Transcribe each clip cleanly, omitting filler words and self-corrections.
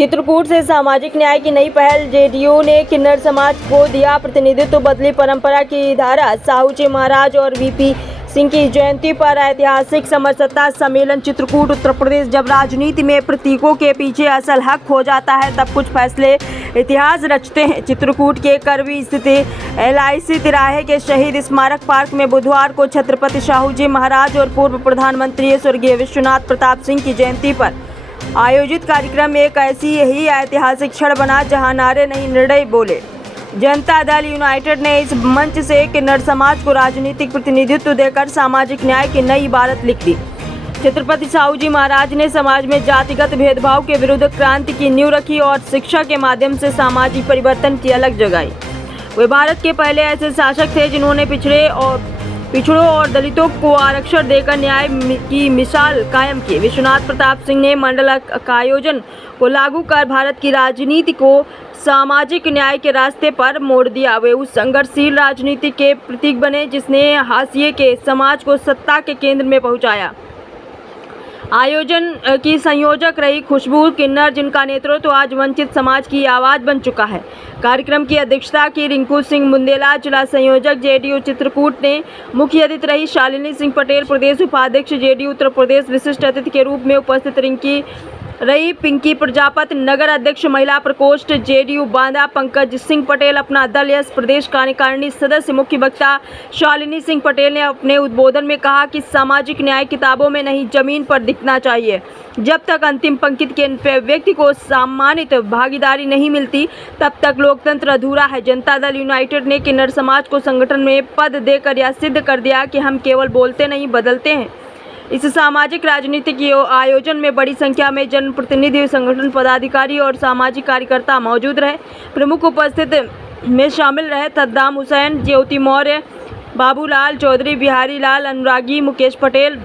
चित्रकूट से सामाजिक न्याय की नई पहल, जेडीयू ने किन्नर समाज को दिया प्रतिनिधित्व, बदली परंपरा की धारा। साहू जी महाराज और वीपी सिंह की जयंती पर ऐतिहासिक समरसता सम्मेलन चित्रकूट उत्तर प्रदेश। जब राजनीति में प्रतीकों के पीछे असल हक हो जाता है तब कुछ फैसले इतिहास रचते हैं। चित्रकूट के करवी स्थित LIC तिराहे के शहीद स्मारक पार्क में बुधवार को छत्रपति साहू जी महाराज और पूर्व प्रधानमंत्री स्वर्गीय विश्वनाथ प्रताप सिंह की जयंती पर आयोजित कार्यक्रम एक ऐसी ही ऐतिहासिक क्षण बना जहां नारे नहीं निर्णय बोले। जनता दल यूनाइटेड ने इस मंच से किन्नर समाज को राजनीतिक प्रतिनिधित्व देकर सामाजिक न्याय की नई इबारत लिख दी। छत्रपति साहू जी महाराज ने समाज में जातिगत भेदभाव के विरुद्ध क्रांति की नींव रखी और शिक्षा के माध्यम से सामाजिक परिवर्तन की अलग जगाई। वे भारत के पहले ऐसे शासक थे जिन्होंने पिछड़ों और दलितों को आरक्षण देकर न्याय की मिसाल कायम की। विश्वनाथ प्रताप सिंह ने मंडल आयोजन को लागू कर भारत की राजनीति को सामाजिक न्याय के रास्ते पर मोड़ दिया। वे उस संघर्षशील राजनीति के प्रतीक बने जिसने हाशिए के समाज को सत्ता के केंद्र में पहुंचाया। आयोजन की संयोजक रही खुशबू किन्नर, जिनका नेतृत्व आज वंचित समाज की आवाज़ बन चुका है। कार्यक्रम की अध्यक्षता की रिंकू सिंह बुंदेला, जिला संयोजक जेडीयू चित्रकूट ने। मुख्य अतिथि रही शालिनी सिंह पटेल, प्रदेश उपाध्यक्ष जेडीयू उत्तर प्रदेश। विशिष्ट अतिथि के रूप में उपस्थित रही पिंकी प्रजापति, नगर अध्यक्ष महिला प्रकोष्ठ जेडीयू बांदा। पंकज सिंह पटेल, अपना दल यस प्रदेश कार्यकारिणी सदस्य। मुख्य वक्ता शालिनी सिंह पटेल ने अपने उद्बोधन में कहा कि सामाजिक न्याय किताबों में नहीं, जमीन पर दिखना चाहिए। जब तक अंतिम पंक्ति के व्यक्ति को सम्मानित भागीदारी नहीं मिलती तब तक लोकतंत्र अधूरा है। जनता दल यूनाइटेड ने किन्नर समाज को संगठन में पद देकर यह सिद्ध कर दिया कि हम केवल बोलते नहीं, बदलते हैं। इस सामाजिक राजनीतिक आयोजन में बड़ी संख्या में जनप्रतिनिधि, संगठन पदाधिकारी और सामाजिक कार्यकर्ता मौजूद रहे। प्रमुख उपस्थित में शामिल रहे सद्दाम हुसैन, ज्योति मौर्य, बाबूलाल चौधरी, बिहारी लाल, अनुरागी, मुकेश पटेल,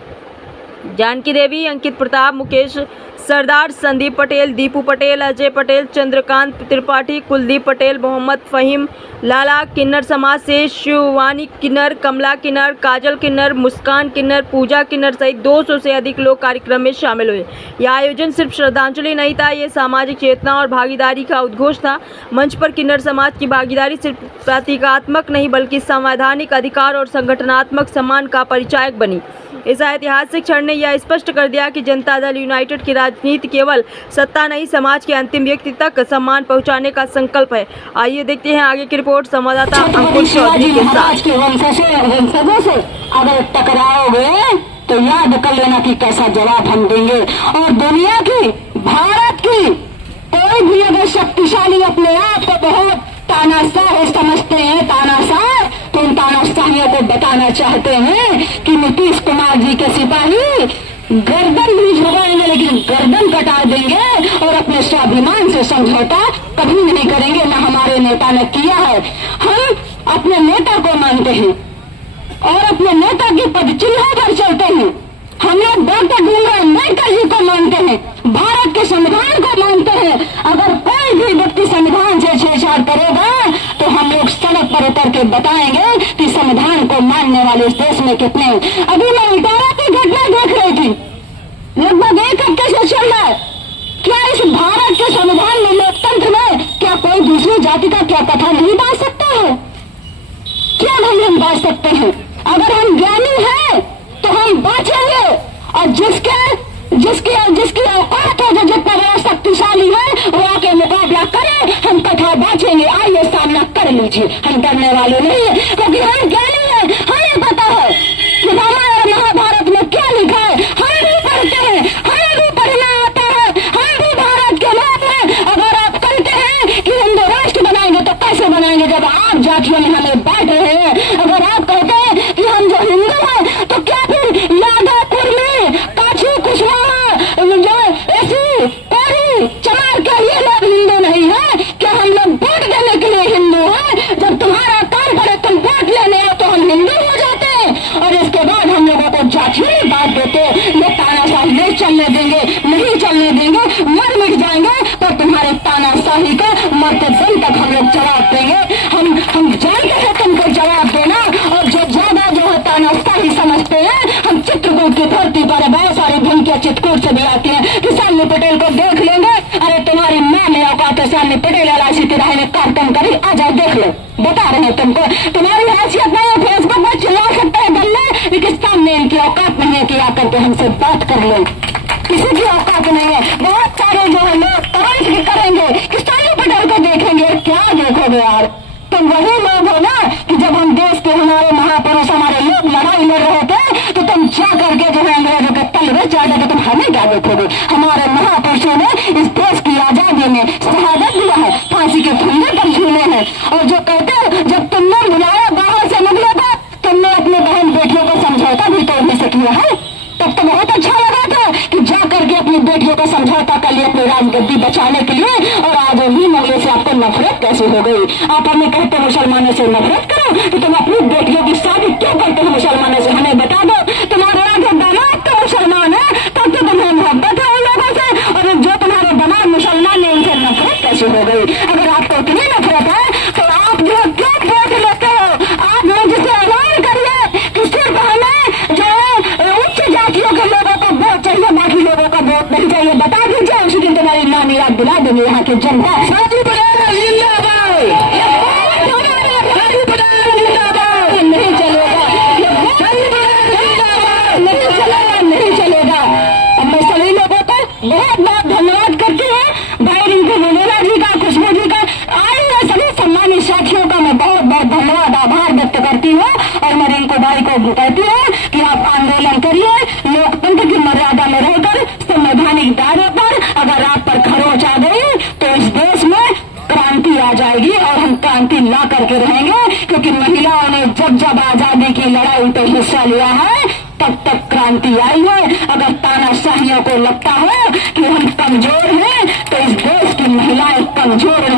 जानकी देवी, अंकित प्रताप, मुकेश सरदार, संदीप पटेल, दीपू पटेल, अजय पटेल, चंद्रकांत त्रिपाठी, कुलदीप पटेल, मोहम्मद फहीम लाला। किन्नर समाज से शिवानी किन्नर, कमला किन्नर, काजल किन्नर, मुस्कान किन्नर, पूजा किन्नर सहित 200 से अधिक लोग कार्यक्रम में शामिल हुए। यह आयोजन सिर्फ श्रद्धांजलि नहीं था, ये सामाजिक चेतना और भागीदारी का उद्घोष था। मंच पर किन्नर समाज की भागीदारी सिर्फ प्रतीकात्मक नहीं बल्कि संवैधानिक अधिकार और संगठनात्मक सम्मान का परिचायक बनी। इस ऐतिहासिक क्षण ने यह स्पष्ट कर दिया कि जनता दल यूनाइटेड की राजनीति केवल सत्ता नहीं, समाज के अंतिम व्यक्ति तक सम्मान पहुंचाने का संकल्प है। आइए देखते हैं आगे की रिपोर्ट संवाददाता अंकुश चौधरी के साथ। वंशजों से अगर टकराओगे तो याद कर लेना कि कैसा जवाब हम देंगे। और दुनिया की, भारत की कोई भी अगर शक्तिशाली अपने आप को बहुत तानाशाह समझते हैं, तानाशाह, तो उन तानाशाहियों को बताना चाहते हैं कि नीतीश कुमार जी के सिपाही गर्दन भी झुकाएंगे लेकिन गर्दन कटा देंगे और अपने स्वाभिमान से समझौता कभी नहीं करेंगे। न हमारे नेता ने किया है। हम अपने नेता को मानते हैं और अपने नेता की पदचिन्हों पर चलते हैं। हम लोग डॉक्टर भीमराव अम्बेडकर जी को मानते हैं, भारत के संविधान को मानते हैं। अगर कोई भी व्यक्ति संविधान से छेड़छाड़ करेगा तो हम लोग सड़क पर उतर के बताएंगे कि संविधान को मानने वाले इस देश में कितने हैं। अभी मैं इटारा की घटना देख रही थी, लगभग 1 हफ्ते से चल रहा है। क्या इस भारत के संविधान में, लोकतंत्र में, क्या कोई दूसरी जाति का क्या कथा नहीं बांट सकता है? क्या नहीं हम बांट सकते हैं? अगर हम ज्ञानी हैं तो हम बांचेंगे और जिसकी औकात हो, जो जितना बड़ा शक्तिशाली है वो आके मुकाबला करे, हम कथा बांचेंगे। आइए सामना कर लीजिए, हम डरने वाले नहीं है क्योंकि हम ज्ञानी हैं। हमें पता है कि रामायण और महाभारत में क्या लिखा है। हम भी पढ़ते हैं, हमें भी पढ़ना आता है, हम भी भारत के लोग हैं। अगर आप कहते हैं कि हिंदू राष्ट्र बनाएंगे तो कैसे बनाएंगे जब आप जातियों में हमें बांट रहे हैं? अगर आप कहते हैं कि हम जो हिंदू हैं तो क्या फिर यादवपुर में काछी कुशवाहा जो ऐसी कोरी चमार के लिए लोग हिंदू नहीं है? क्या हम लोग वोट देने के लिए हिंदू हैं? जब तुम्हारा काम करे तुम वोट लेने हो तो हम हिंदू हो जाते हैं और इसके बाद हम लोगों को जातियों में बांट देते। ये तानाशाही नहीं चलने देंगे, नहीं चलने देंगे। मर मिट जाएंगे तो तुम्हारे तानाशाही का मरते दिन तक हम लोग जवाब देंगे। हम जानते हैं तुमको जवाब देना। और जो ज्यादा जो है तानाशाही समझते हैं, हम चित्रकूट की धरती पर बहुत सारी भूमिका चित्रकूट से भी आती है। किसान पटेल को देख लेंगे, अरे तुम्हारी सामने औकात है, सामने पटेल LIC तिराहे में कार्यक्रम करी, आ जाओ देख लो, बता रहे हैं तुमको। तुम्हारी हैसियत नहीं है, फेसबुक में चिल्ला सकते हैं गल्ले, लेकिन सामने इनकी औकात नहीं है कि आकर के हमसे बात कर लो। किसी की औकात नहीं है। बहुत सारे जो है लोग तारीफ भी करेंगे कि साली पटेल को देखेंगे, क्या देखोगे यार? तुम वही लोग हो ना कि जब हम देश के हमारे महापुरुष हमारे लोग लड़ाई लड़ रहे थे तो तुम जा करके जो है अंग्रेजों के तल में चाहते थे, तुम हमें क्या देखोगे? हमारे महापुरुषों ने इस देश की आजादी में शहादत दिया है, फांसी के फंदे पर झूले हैं। और जो कहते हैं जब तुमने बुलाया बाहर से निकले था, तुमने अपने बहन बेटियों को समझौता भी तोड़ने से किया है, तब तो बहुत अच्छा लगा था कि जा करके अपनी बेटियों को समझौता कर लिया अपनी राजगद्दी बचाने के लिए। और आज भी मंगले से आपको नफरत कैसे हो गई? आप हमें कहते मुसलमानों से नफरत करो तो तुम अपनी बेटियों की शादी क्यों करते हो मुसलमानों से? हमें बता दो। तुम्हारे आगे दामाद तो मुसलमान है, तब तो तुम्हें मोहब्बत है उन लोगों से, और जो तुम्हारे दामाद मुसलमान है उनसे नफरत कैसे हो गई? अगर आपको इतनी नफरत है तो आप जो क्यों वोट लेते हो? आप मुझसे ऐलान करिए कि सिर्फ हमें जो है उच्च जातियों के लोगों को वोट चाहिए, बाकी लोगों का वोट नहीं चाहिए। बता दीजिए, उसी दिन तुम्हारी नानी याद दिला देंगे यहाँ की जनता। नहीं चलेगा, नहीं चलेगा। अब मैं सभी लोगों को बहुत बहुत धन्यवाद करती हूँ। भाई रिंकू बुलेला जी का, खुशबू जी का, आए हुए सभी सम्मानित साथियों का मैं बहुत बहुत धन्यवाद आभार व्यक्त करती हूँ। और मैं रिंकू भाई को कहती हूँ कि आप आंदोलन करिए, लोकतंत्र की मर्यादा में रहकर संवैधानिक दायरे पर। अगर आप पर खरोच आ गई तो इस देश में क्रांति आ जाएगी और हम क्रांति ला करके रहेंगे, क्योंकि महिलाओं ने जब जब आजादी की लड़ाई पे हिस्सा लिया है तब तक क्रांति आई है। अगर तानाशाहियों को लगता है कि हम कमजोर हैं तो इस देश की महिलाएं कमजोर